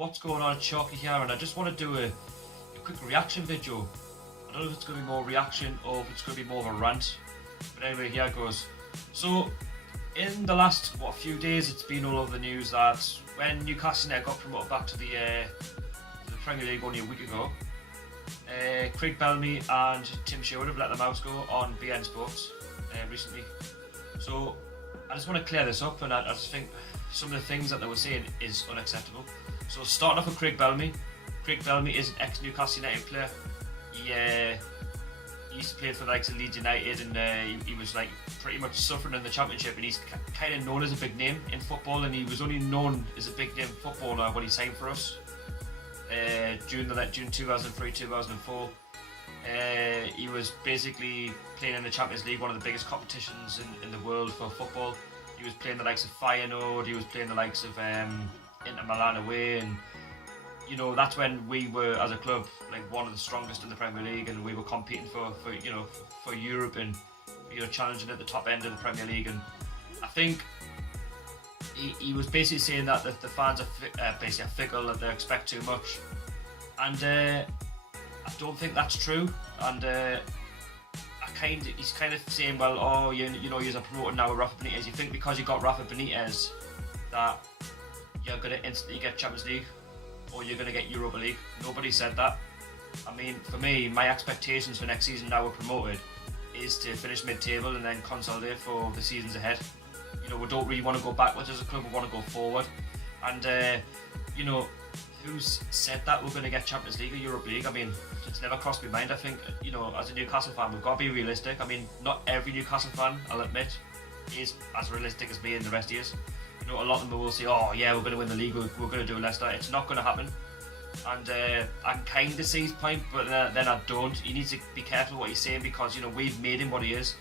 what's going on at Chalky here, and I just want to do a quick reaction video. I don't know if it's going to be more reaction or if it's going to be more of a rant, but anyway, here it goes. So, in the last few days, it's been all over the news that when Newcastle United got promoted back to the Premier League only a week ago, Craig Bellamy and Tim Sherwood have let their mouths go on Bein Sports recently. So I just want to clear this up, and I just think some of the things that they were saying is unacceptable. So starting off with Craig Bellamy. Craig Bellamy is an ex-Newcastle United player. He used to play for the likes of Leeds United, and he was like pretty much suffering in the Championship, and he's kind of known as a big name in football, and he was only known as a big name footballer when he signed for us. June 2003-2004. He was basically playing in the Champions League, one of the biggest competitions in the world for football. He was playing the likes of Feyenoord, he was playing the likes of Inter Milan away, and you know, that's when we were as a club like one of the strongest in the Premier League, and we were competing for Europe, and challenging at the top end of the Premier League. And I think he was basically saying that the fans are basically fickle, that they expect too much, and I don't think that's true. And he's kind of saying, well, oh, you're a promoter now with Rafa Benitez. You think because you got Rafa Benitez that you're going to instantly get Champions League or you're going to get Europa League? Nobody said that. I mean, for me, my expectations for next season, now we're promoted, is to finish mid-table and then consolidate for the seasons ahead. We don't really want to go backwards as a club, we want to go forward. And who's said that we're going to get Champions League or Europa League? I mean, it's never crossed my mind. I think, as a Newcastle fan, we've got to be realistic. I mean, not every Newcastle fan, I'll admit, is as realistic as me and the rest of us. A lot of them will say, oh yeah, we're going to win the league, we're going to do Leicester. It's not going to happen. And I can kind of see his point, but then I don't. He needs to be careful what he's saying, because we've made him what he is.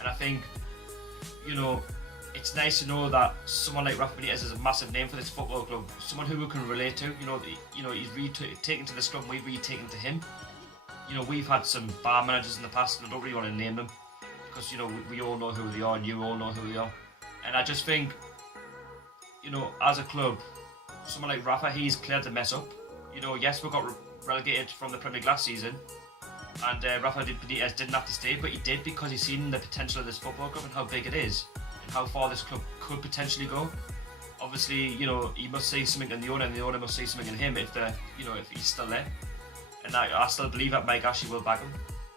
And I think it's nice to know that someone like Rafa Benitez is a massive name for this football club, someone who we can relate to. He's really taken to the scrum, we've really taken to him. We've had some bar managers in the past, and I don't really want to name them, because we all know who they are, and you all know who they are. And I just think, as a club, someone like Rafa, he's cleared the mess up. Yes, we got relegated from the Premier League last season, and Rafa Benitez didn't have to stay, but he did because he's seen the potential of this football club and how big it is, and how far this club could potentially go. Obviously, he must see something in the owner, and the owner must see something in him if he's still there. And I still believe that Mike Ashley will back him,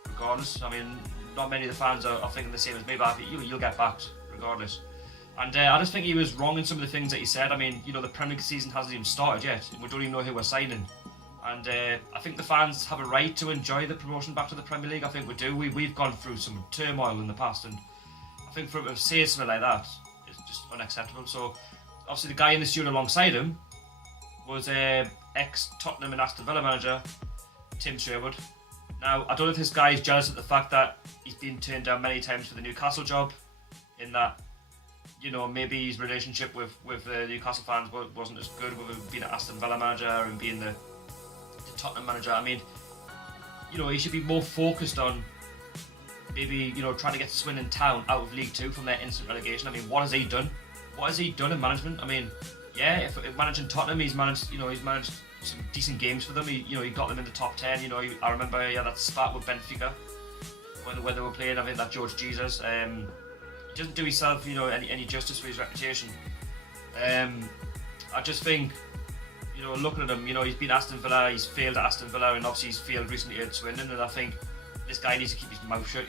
regardless. I mean, not many of the fans are thinking the same as me, but you'll get backed regardless. And I just think he was wrong in some of the things that he said. I mean, the Premier League season hasn't even started yet, and we don't even know who we're signing. And I think the fans have a right to enjoy the promotion back to the Premier League. I think we do. We've gone through some turmoil in the past, and I think for him to say something like that is just unacceptable. So, obviously, the guy in the studio alongside him was ex-Tottenham and Aston Villa manager Tim Sherwood. Now, I don't know if this guy is jealous at the fact that he's been turned down many times for the Newcastle job, in that maybe his relationship with the Newcastle fans wasn't as good with him being an Aston Villa manager and being the Tottenham manager. I mean, he should be more focused on maybe, trying to get Swindon Town out of League Two from their instant relegation. I mean, what has he done? What has he done in management? I mean, yeah, if managing Tottenham, he's managed some decent games for them. He got them in the top 10. I remember that spat with Benfica when they were playing. I think that George Jesus. He doesn't do himself, any justice for his reputation. I just think, looking at him, he's been Aston Villa, he's failed at Aston Villa, and obviously he's failed recently at Swindon, and I think this guy needs to keep his mouth shut.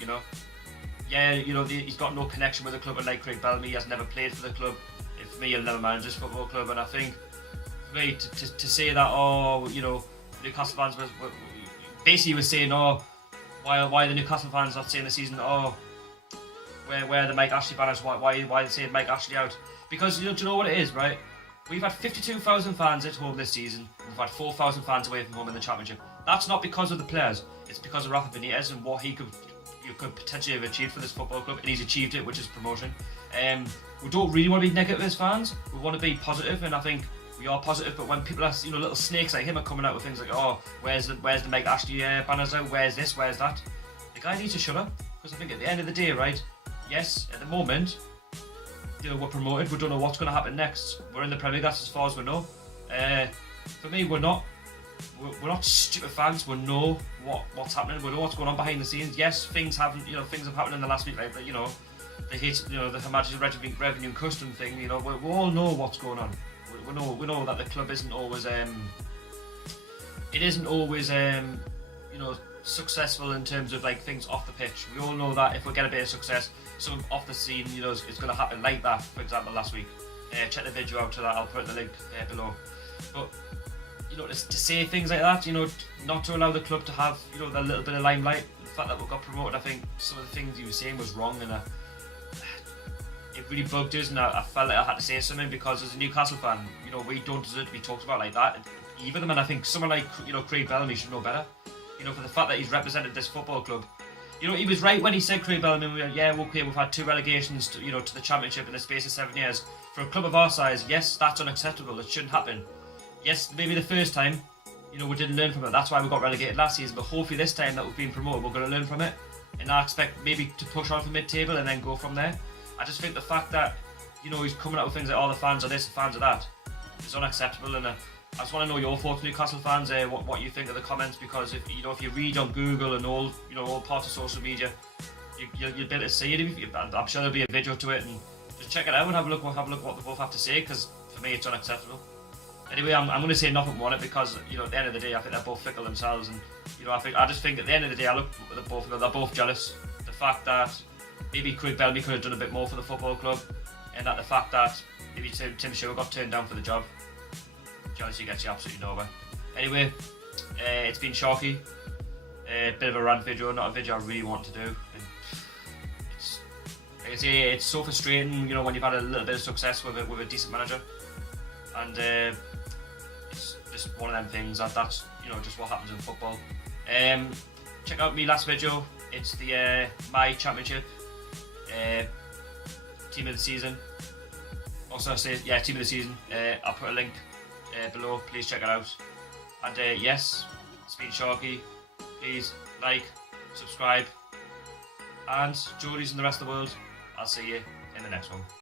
Yeah, he's got no connection with the club, and like Craig Bellamy, he has never played for the club. And for me, he'll never manage this football club, and I think, for me, to say that, Newcastle fans were basically was saying, why are the Newcastle fans not saying the season, where the Mike Ashley banners, why are they saying Mike Ashley out? Because do you know what it is, right? We've had 52,000 fans at home this season. We've had 4,000 fans away from home in the Championship. That's not because of the players. It's because of Rafa Benitez and what he could potentially have achieved for this football club, and he's achieved it, which is promotion. We don't really want to be negative as fans. We want to be positive, and I think we are positive. But when people are, little snakes like him are coming out with things like, where's the Mike Ashley banners out? Where's this? Where's that? The guy needs to shut up, because I think at the end of the day, right? Yes, at the moment, we're promoted. We don't know what's going to happen next. We're in the Premier League. That's as far as we know. for me, we're not stupid fans. We know what's happening. We know what's going on behind the scenes. Yes, things have happened in the last week, like the the Emergency Revenue and Custom thing. We all know what's going on. We know that the club isn't always successful in terms of like things off the pitch. We all know that if we get a bit of success, something off the scene, it's going to happen like that. For example, last week, check the video out to that. I'll put the link below. But to say things like that, not to allow the club to have that little bit of limelight. The fact that we got promoted, I think some of the things he was saying was wrong, and it really bugged us, and I felt like I had to say something, because as a Newcastle fan, we don't deserve to be talked about like that, either of them. And I think someone like Craig Bellamy should know better. For the fact that he's represented this football club. He was right when he said Craig Bellamy. We went, yeah, okay, we've had 2 relegations to the Championship in the space of 7 years. For a club of our size, yes, that's unacceptable. It shouldn't happen. Yes, maybe the first time, we didn't learn from it. That's why we got relegated last season. But hopefully this time that we've been promoted, we're going to learn from it. And I expect maybe to push on for mid-table and then go from there. I just think the fact that, he's coming out with things like, all the fans are this, the fans are that, is unacceptable. And I just want to know your thoughts, Newcastle fans, what you think of the comments, because if you read on Google and all parts of social media, you'll be able to see it. I'm sure there'll be a video to it, and just check it out and have a look what they both have to say, because for me it's unacceptable. Anyway, I'm going to say nothing more on it, because at the end of the day I think they're both fickle themselves, and I just think at the end of the day I look at them both, they're both jealous. The fact that maybe Craig Bellamy could have done a bit more for the football club, and that the fact that maybe Tim Sherwood got turned down for the job. Jealousy gets you absolutely nowhere. Anyway, it's been Sharky. Bit of a rant video, not a video I really want to do. And it's, like I say, it's so frustrating, when you've had a little bit of success with a decent manager, and it's just one of them things that's just what happens in football. Check out my last video. It's the my Championship team of the season. Also, team of the season. I'll put a link below. Please check it out. And yes, it's been Sharky. Please like, subscribe, and Geordies and the rest of the world, I'll see you in the next one.